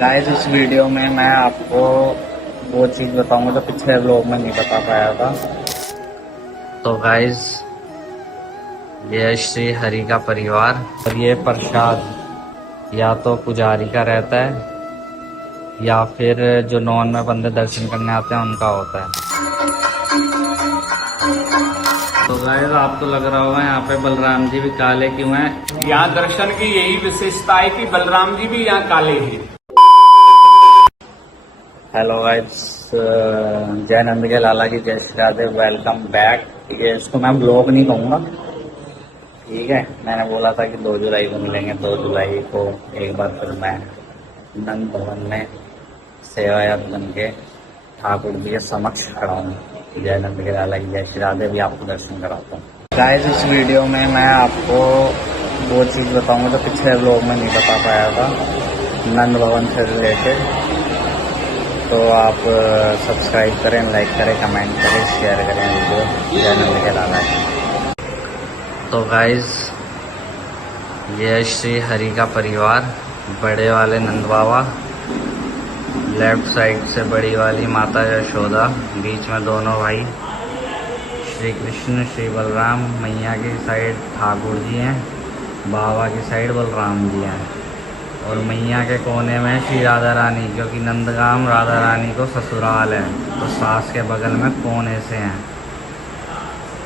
Guys इस video में मैं आपको वो चीज़ बताऊंगा जो पिछले व्लॉग में नहीं बता पाया था। तो गाइस ये है श्री हरि का परिवार और ये प्रसाद या तो पुजारी का रहता है या फिर जो नॉन में बंदे दर्शन करने आते हैं उनका होता है। तो गाइस आपको लग रहा होगा यहाँ पे बलराम जी भी काले क्यों हैं। यहाँ दर्शन की यही विशेषता है कि बलराम जी भी यहाँ काले हैं। हेलो गाइस, जय नंद के लाला की जय श्री राधे, वेलकम बैक। ये इसको मैं ब्लॉग नहीं कहूँगा, ठीक है। मैंने बोला था कि 2 जुलाई को मिलेंगे। 2 जुलाई को एक बार फिर मैं नंद भवन में सेवायत बन के ठाकुर जी के समक्ष खड़ा हूँ। जय नंद के लाला की जय श्री राधे भी आपको दर्शन कराता हूँ। गाइस इस वीडियो में मैं आपको वो चीज़ बताऊँगा जो पिछले व्लॉग में नहीं बता पाया था नंद भवन से रिलेटेड। तो आप सब्सक्राइब करें, लाइक करें, कमेंट करें, शेयर करें वीडियो। जय नंद के लाला की। तो गाइस ये है श्री हरि का परिवार, बड़े वाले नंद बाबा, लेफ्ट साइड से बड़ी वाली माता यशोदा, बीच में दोनों भाई श्री कृष्ण श्री बलराम, मैया की साइड ठाकुर जी हैं, बाबा की साइड बलराम जी हैं और मैया के कोने में श्री राधा रानी, क्योंकि नंदगाम राधा रानी को ससुराल है तो सास के बगल में कोने से हैं।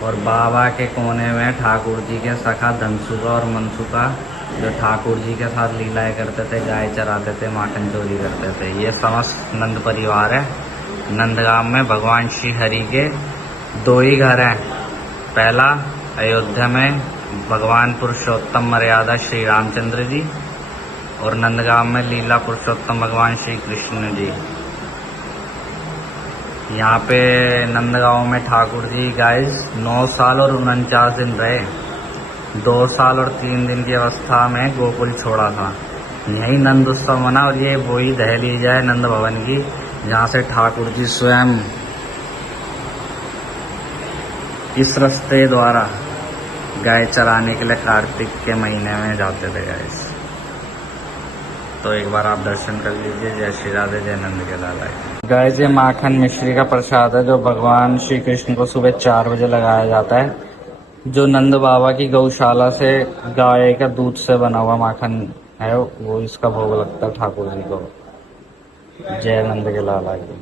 और बाबा के कोने में ठाकुर जी के सखा धनसुका और मनसुका जो ठाकुर जी के साथ लीलाएं करते थे, गाय चराते थे, माखन चोरी करते थे। ये समस्त नंद परिवार है। नंदगाम में भगवान श्री हरि के 2 ही घर हैं। पहला अयोध्या में भगवान पुरुषोत्तम मर्यादा श्री रामचंद्र जी और नंदगांव में लीला पुरुषोत्तम भगवान श्री कृष्ण जी। यहाँ पे नंदगांव में ठाकुर जी गाइस 9 साल और 49 दिन रहे। 2 साल और 3 दिन की अवस्था में गोकुल छोड़ा था। यही नंद उत्सव मना और ये वही दहलीज है नंद भवन की जहाँ से ठाकुर जी स्वयं इस रास्ते द्वारा गाय चराने के लिए कार्तिक के महीने में जाते थे गाइस। तो एक बार आप दर्शन कर लीजिए। जय श्री राधे, जय नंद के लाला। गाइस ये माखन मिश्री का प्रसाद है जो भगवान श्री कृष्ण को सुबह 4 बजे लगाया जाता है, जो नंद बाबा की गौशाला से गाय का दूध से बना हुआ माखन है, वो इसका भोग लगता है ठाकुर जी को। जय नंद के लाला की।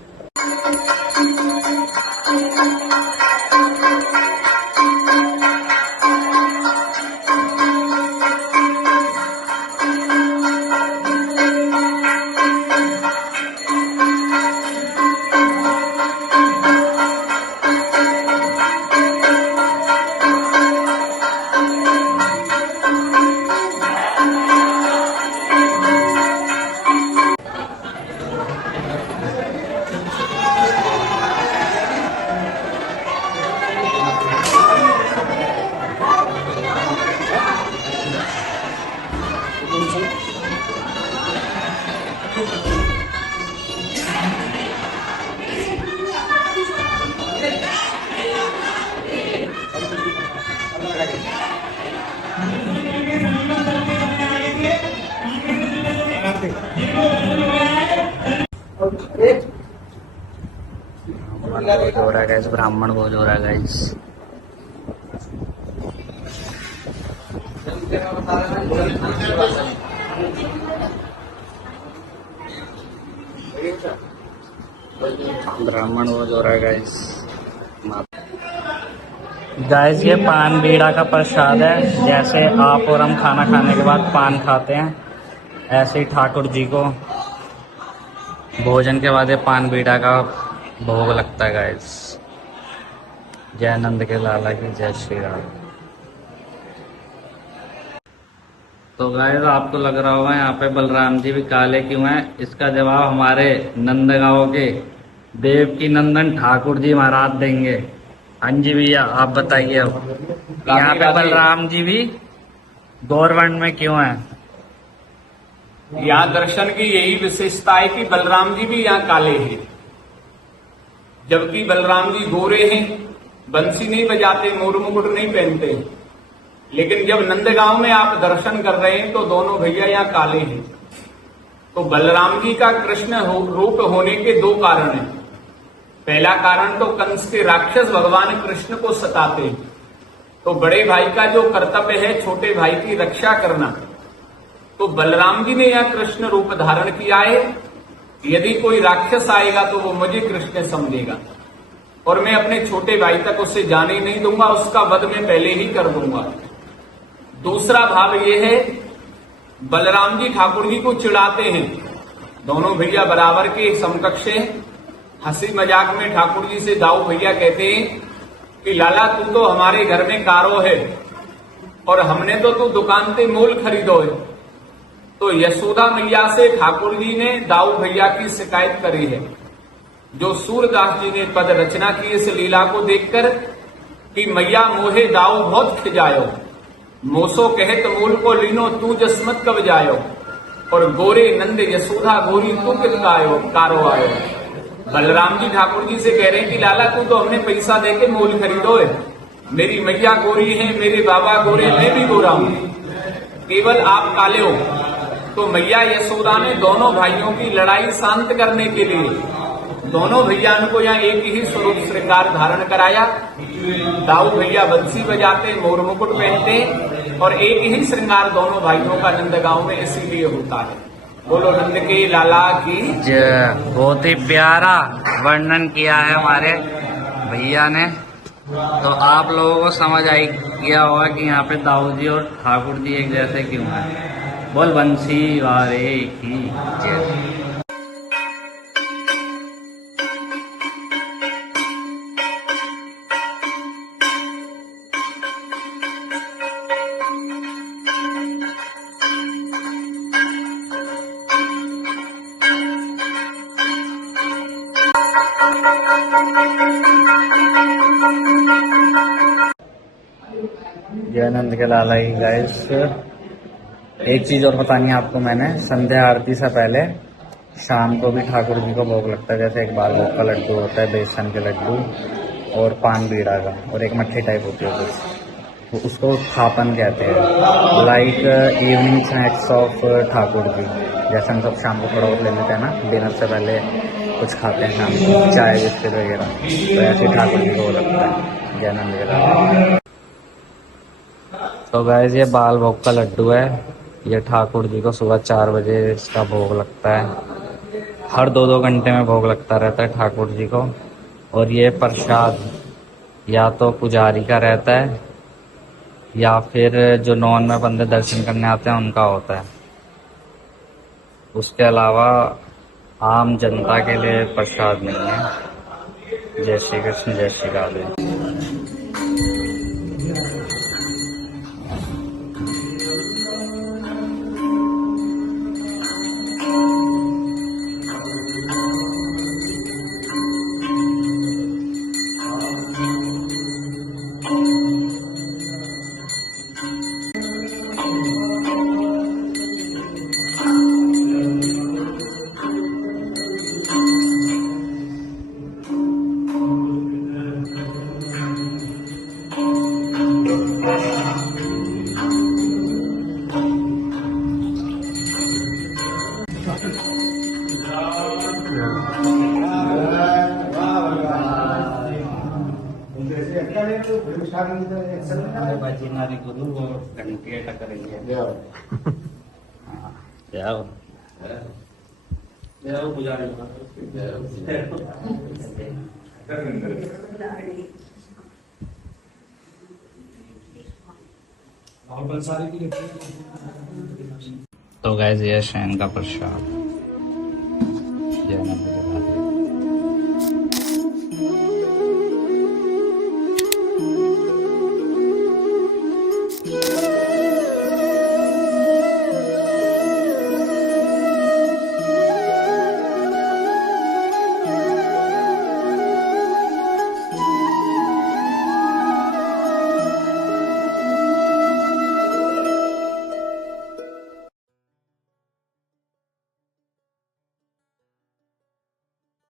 भोज हो रहा है गाइस, ब्राह्मण भोज हो रहा है गाइस। ब्राह्मण भोज हो रहा है गाइस। गाइस ये पान बीड़ा का प्रसाद है। जैसे आप और हम खाना खाने के बाद पान खाते हैं, ऐसे ही ठाकुर जी को भोजन के बाद ये पान बीड़ा का भोग लगता है गाइस। जय नंद के लाला की जय श्री राम। तो गाइस आपको लग रहा होगा यहाँ पे बलराम जी भी काले क्यों हैं। इसका जवाब हमारे नंदगांव के देव की नंदन ठाकुर जी महाराज देंगे। हाँ जी भैया, आप बताइए अब यहाँ पे बलराम जी भी गौरवर्ण में क्यों हैं। यहाँ दर्शन की यही विशेषता है कि बलराम जी भी यहाँ काले हैं, जबकि बलराम जी गोरे हैं, बंसी नहीं बजाते, मोर मुकुट नहीं पहनते। लेकिन जब नंदगांव में आप दर्शन कर रहे हैं तो दोनों भैया यहाँ काले हैं। तो बलराम जी का रूप होने के दो कारण हैं। पहला कारण तो कंस के राक्षस भगवान कृष्ण को सताते हैं, तो बड़े भाई का जो कर्तव्य है छोटे भाई की रक्षा करना, तो बलराम जी ने यह कृष्ण रूप धारण किया है। यदि कोई राक्षस आएगा तो वो मुझे कृष्ण समझेगा और मैं अपने छोटे भाई तक उसे जाने नहीं दूंगा, उसका वध मैं पहले ही कर दूंगा। दूसरा भाव ये है, बलराम जी ठाकुर जी को चिढ़ाते हैं। दोनों भैया बराबर के समकक्ष हैं। हंसी मजाक में ठाकुर जी से दाऊ भैया कहते हैं कि लाला तू तो हमारे घर में कारो है और हमने तो तू दुकान से मोल खरीदो है। तो यशोदा मैया से ठाकुर जी ने दाऊ भैया की शिकायत करी है। जो सूरदास जी ने पद रचना की इस लीला को देखकर कि मैया मोहे दाऊ बहुत खिजायो, मोसो कहत मूल को लीनो तू जसमत कब जायो, और गोरे नंद यशोदा गोरी तू कित गायो कारो आयो। बलराम जी ठाकुर जी से कह रहे हैं कि लाला तू तो हमने पैसा देके मोल खरीदो है, मेरी मैया गोरी है, मेरे बाबा गोरे, मैं भी गोरा हूं, केवल आप काले हो। तो मैया यशोदा ने दोनों भाइयों की लड़ाई शांत करने के लिए दोनों भैया को यहाँ एक ही स्वरूप श्रृंगार धारण कराया। दाऊ भैया बंसी बजाते, मोर मुकुट पहनते और एक ही श्रृंगार दोनों भाइयों का नंदगांव में इसीलिए होता है। बोलो नंद के लाला की जय। बहुत ही प्यारा वर्णन किया है हमारे भैया ने। तो आप लोगों को समझ आई गया होगा कि यहाँ पे दाऊ जी और ठाकुर जी एक जैसे क्यों हैं। बोल बंसी वारे की जय। जयानंद के लाला ही गाइस। एक चीज और बतानी है आपको, मैंने संध्या आरती से पहले शाम को भी ठाकुर जी को भोग लगता है। जैसे एक बाल भोग का लड्डू होता है, बेसन के लड्डू और पान बीड़ा का, और एक मट्ठी टाइप होती है कुछ, तो उसको थापन कहते हैं। Like evening snacks of Thakur ji. जैसे हम सब शाम को थोड़ा बहुत ले लेते हैं ना, डिनर से पहले कुछ खाते हैं शाम को, चाय बिस्किट वगैरह, तो ऐसे ठाकुर जी को वो लगता है जयानंद के लाला। तो गाइस ये बाल भोग का लड्डू है, ये ठाकुर जी को सुबह 4 बजे इसका भोग लगता है। हर 2-2 घंटे में भोग लगता रहता है ठाकुर जी को। और ये प्रसाद या तो पुजारी का रहता है या फिर जो नॉन में बंदे दर्शन करने आते हैं उनका होता है। उसके अलावा आम जनता के लिए प्रसाद नहीं है। जय श्री कृष्ण, जय श्री राधे। बजनारी गुरु वो घंटी टकरेंगे। जाओ पुजारी। तो गाइस ये शयन का प्रसाद।